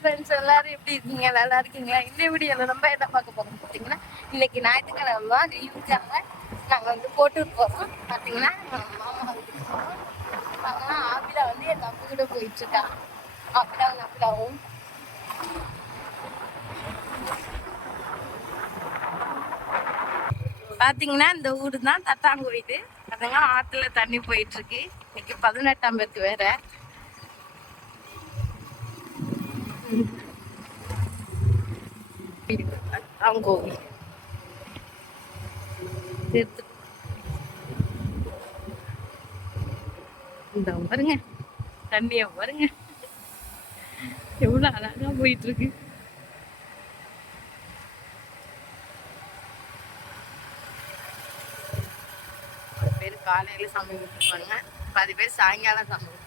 Friends எல்லாரும் எப்படி இருக்கீங்க? நல்லா இருக்கீங்களா? இந்த வீடியோல நம்ம என்ன பார்க்க போறோம் பார்த்தீங்கன்னா, இன்னைக்கு ஞாயிற்றுக்கிழமை லீவுக்காக நாங்கள் வந்து கோட்டூர் போகிறோம். பார்த்தீங்கன்னா மாமா வீட்டுக்கு போகிறோம். அதெல்லாம் ஆபிலா வந்து என் தம்பி கூட போயிட்டு இருக்கா. ஆபிலாவும் பார்த்தீங்கன்னா இந்த ஊர் தான் தட்டாங்குழிது. அதுங்க ஆற்றுல தண்ணி போயிட்டு இருக்கு. இன்னைக்கு 18ஆம் பேருக்கு வேற. கோவில் இந்த பாருங்க தண்ணிய பாருங்க எவ்வளவு அழகா போயிட்டு இருக்கு. பேர் காலையில சாமி கும்பிட்டுருப்பாங்க, பாதி பேர் சாயங்காலம் சாமி கும்பிட்டுருவாங்க.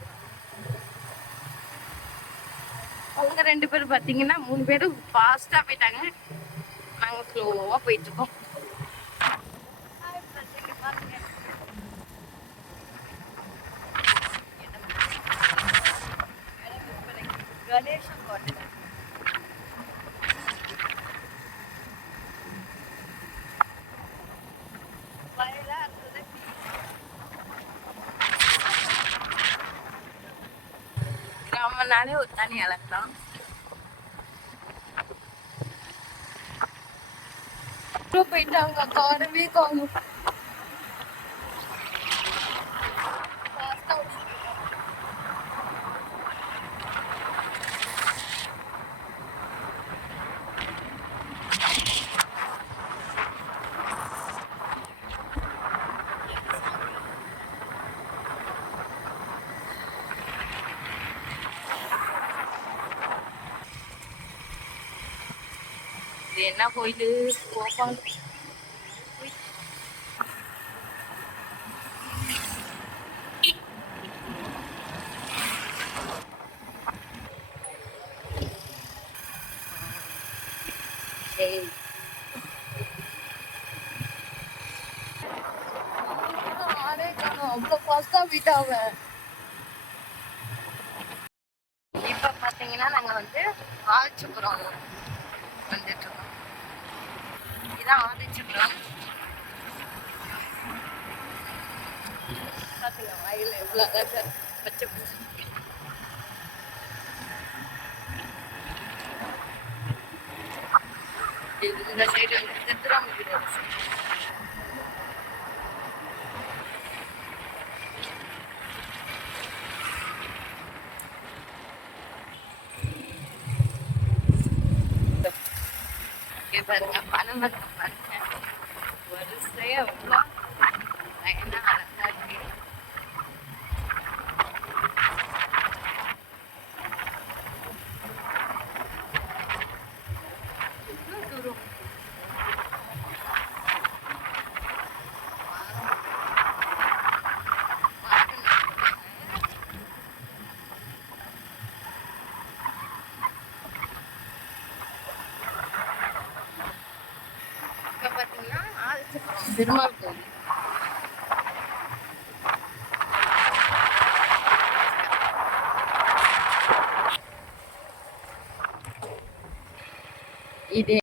அவங்க 2 பேரும் பார்த்தீங்கன்னா 3 பேரும் ஃபாஸ்டா போயிட்டாங்க. நாங்கள் ஸ்லோவா போயிட்டு இருக்கோம். கணேசன் கோட்டை கிராமனாலே ஒரு தனி அழகுதான். போயிட்டாங்க காரவே காணும். இது என்ன கோயிலு? கோபால் அவ்வளோ ஃபாஸ்டா போயிட்டாங்க. இப்ப பாத்தீங்கன்னா நாங்க வந்து ஆதிச்சுப்புறம் வந்துட்டு இருக்கோம். இதான் ஆதிச்சுப்புறம். பாத்தீங்க வயல் எவ்வளவு அழகா பச்சை பூச்சி. இந்த சைடு வந்து திருத்துறாமூர்த்தி. பாருங்க பனைமரம் பாருங்க, வரிசையா எவ்வளோ லைனா அழகா இருக்கு. தூரம் பார்த்தீங்கன்னா ஆதிச்சுப்புறம் பெருமாள் கோவில். இது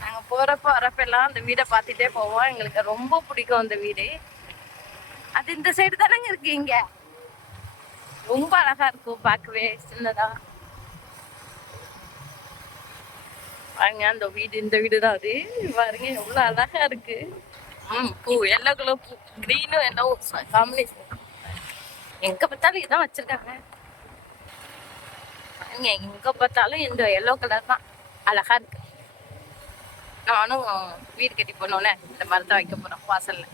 நாங்க போறப்ப வரப்பெல்லாம் அந்த வீடை பார்த்துட்டே போவோம். எங்களுக்கு ரொம்ப பிடிக்கும் அந்த வீடு. அது இந்த சைடு தானங்க இருக்கு. இங்க ரொம்ப அழகா இருக்கும் பார்க்கவே, சின்னதா. பாருங்க அந்த வீடு, இந்த வீடு தான் அது. பாருங்க எவ்வளவு அழகா இருக்கு. பூ எல்லோ கலர் பூ, கிரீனும் எல்லோ காம்பினேஷன். எங்க பார்த்தாலும் இதான் வச்சிருக்காங்க. எங்க பார்த்தாலும் இந்த எல்லோ கலர் தான் அழகா இருக்கு. நானும் வீடு கட்டி போனோன்னே இந்த மரத்தை வைக்க போறோம் வாசல்ல.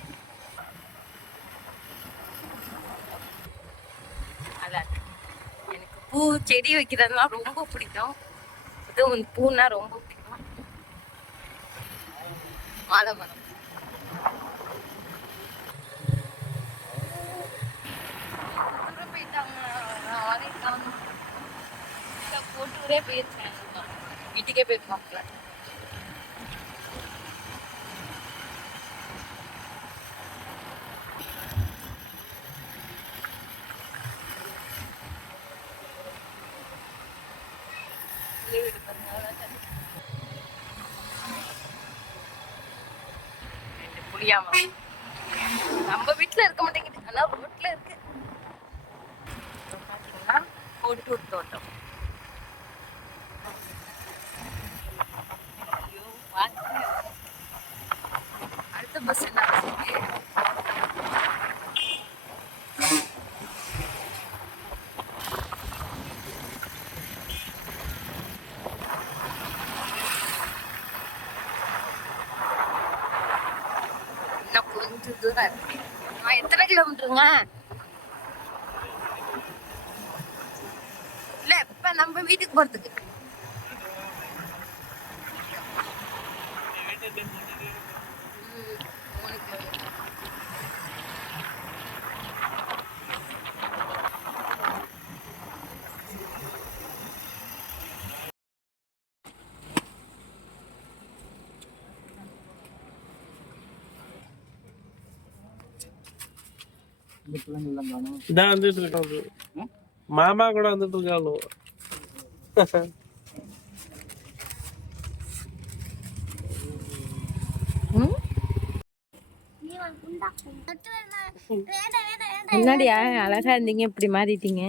நல்லா இருக்கு. எனக்கு பூ செடி வைக்கிறதுலாம் ரொம்ப பிடிக்கும். இதுவும் பூன்னா ரொம்ப பிடிக்கும். மாலை மரம் போட்டூரே போயிருக்கேன். வீட்டுக்கே போயிருக்கோம். முடியாம. நம்ம வீட்டுல இருக்க மாட்டேங்குது, ஆனா ரோட்ல இருக்கு. பாத்தீங்கன்னா கோட்டூர் தோட்டம். ஐயோ, அடுத்த பஸ் என்ன கொஞ்சம் தூரம் இருக்கு. எத்தனை கிலோமீட்டருங்க? இல்ல இப்ப நம்ம வீட்டுக்கு போறதுக்கு இதான் வந்துட்டு இருக்காது. மாமா கூட வந்துட்டு இருக்காளோ. என்னடியா அழகா இருந்தீங்க, இப்படி மாறிட்டீங்க.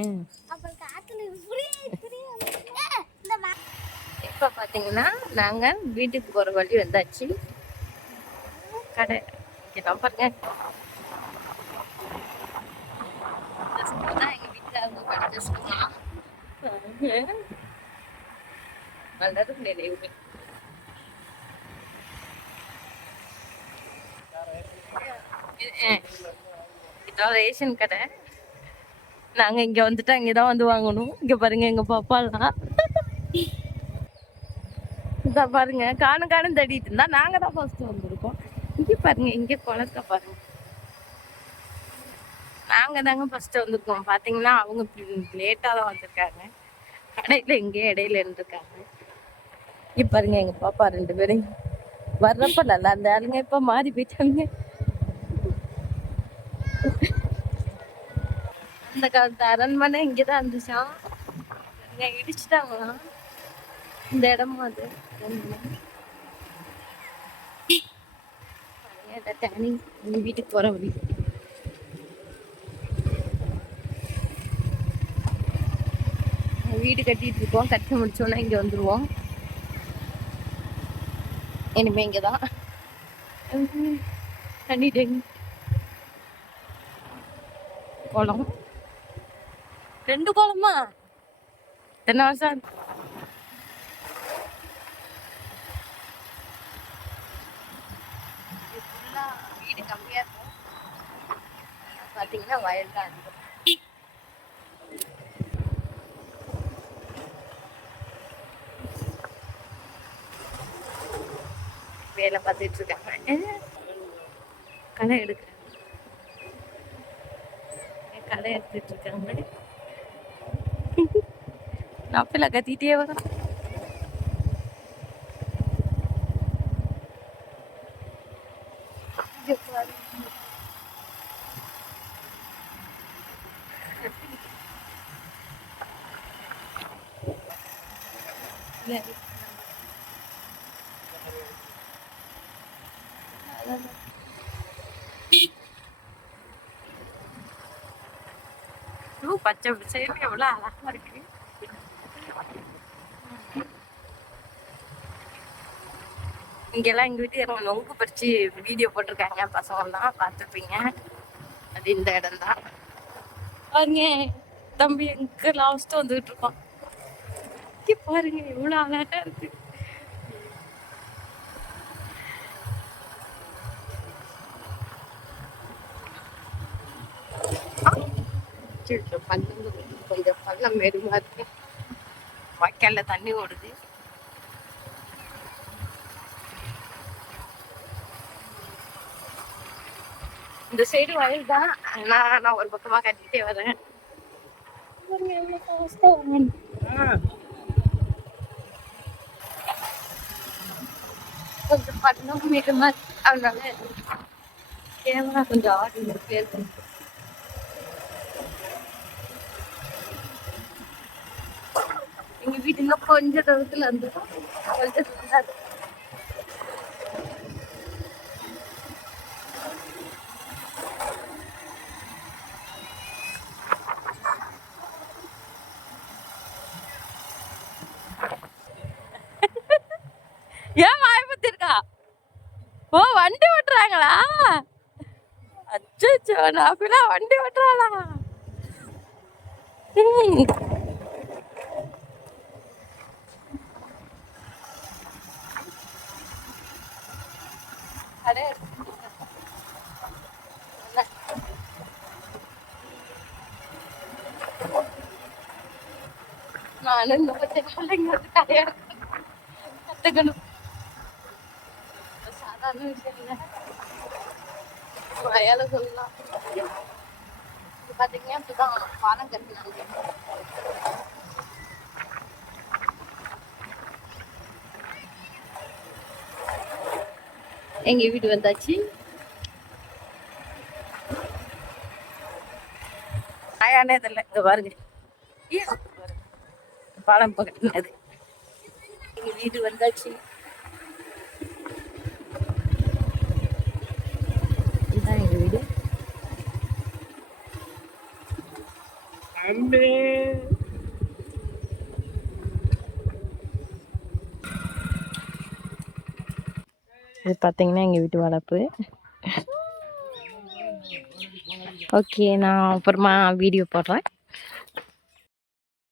இப்ப பாத்தீங்கன்னா நாங்க வீட்டுக்கு போற வழி வந்தாச்சு. கடை இங்கதான் பாருங்க. எங்க வீட்டுக்காரங்க படிச்ச ஸ்கூல் தான். நல்லதும் நினைவு. இதான் ரேஷன் கடை. நாங்க இங்க வந்துட்டா இங்கதான் வந்து வாங்கணும். இங்க பாருங்க எங்க பாப்பாலாம் இதா பாருங்க, காணும் காணும் தடிட்டு இருந்தா நாங்க தான் ஃபர்ஸ்ட் வந்திருக்கோம். இங்க பாருங்க, இங்க குளத்த பாருங்க. நாங்க தாங்க ஃபர்ஸ்ட் வந்திருக்கோம். பாத்தீங்கன்னா அவங்க லேட்டா தான் வந்திருக்காங்க. கடையில இங்கே இடையில இருந்திருக்காங்க. இங்க பாருங்க எங்க பாப்பா 2 பேரும் வர்றப்ப நல்லா அந்த ஆளுங்க இப்ப மாறி போயிட்டாங்க. அந்த காலத்து அரண்மனை இங்கதான் இருந்துச்சான், இடிச்சுட்டாங்களாம் இந்த இடமும். அது தனி வீட்டுக்கு போற வழி. வீடு கட்டிட்டு இருக்கோம், கட்டி முடிச்சோன்னா இங்க வந்துருவோம். இனிமே இங்கதான் தண்ணி டேங்க் குளம். 2 குளமா? எத்தனை வருஷம்? வீடு கம்மியா இருக்கும். பாத்தீங்கன்னா வயல் தான் இருக்கும். வேலை பார்த்துட்டு இருக்காங்க. களை எடுக்கிறேன், களை எடுத்துட்டு இருக்காங்க. நப்பில கத்திட்டே வரும். பச்சை பச்சைன்னு எவ்வளவு அழகா இருக்கு. இங்கெல்லாம் எங்க வீட்டுக்கு நொங்கு பறிச்சு வீடியோ போட்டிருக்காங்க, பசங்கள்லாம் பார்த்துருப்பீங்க. அது இந்த இடம் தான். பாருங்க தம்பி எங்க லாஸ்ட் வந்துகிட்டு இருப்பான். பாருங்க எவ்வளவு அழகா இருக்கு. கொஞ்சம் பள்ளம் மெதுவா இருக்கு. வாய்க்கால்ல தண்ணி ஓடுது. இந்த சைடு வயல் தான். நான் ஒரு பக்கமா கட்டிட்டே வரேன். கொஞ்சம் பள்ளம் மெதுவா இருக்கு, அதனால கேமரா கொஞ்சம் ஆடி இருக்கு. எங்க வீட்டு இன்னும் கொஞ்ச தூரத்துல இருந்து கொஞ்சம் ஐயோ நான் அப்படிலாம் வண்டி ஓட்டுறாளா? அடே நானும் இந்த பச்சை நாளைங்க கத்துக்கணும். சாதாரண விஷயம் இல்லை, வயல சொல்லலாம். பாத்தீங்கன்னா இப்பதான் பாலம் கட்டினாங்க. எங்க வீடு வந்தாச்சு. ஆயானே தெரியல. இங்க பாருங்க, பாலம் இப்ப கட்டினது. எங்க வீடு வந்தாச்சு. இதுதான் எங்க வீடு. இது பார்த்தீங்கன்னா எங்கள் வீட்டு வளர்ப்பு. ஓகே, நான் அப்புறமா வீடியோ போடுறேன்.